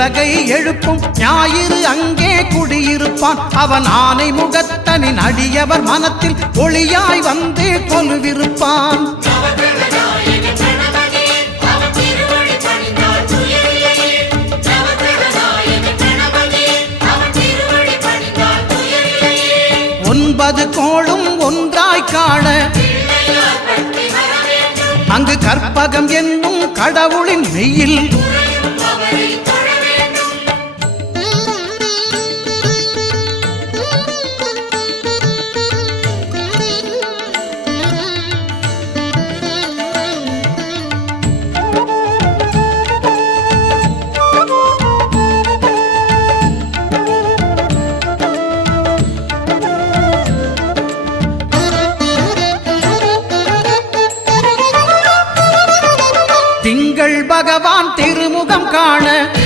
உலகை எழுப்பும் ஞாயிறு அங்கே குடியிருப்பான். அவன் ஆனை முகத்தனின் அடியவர் மனத்தில் ஒளியாய் வந்து கொலுவிருப்பான். ஒன்பது கோளும் ஒன்றாய் காண அங்கு கற்பகம் என்னும் கடவுளின் மெய்யில் திங்கள் பகவான் திருமுகம் காண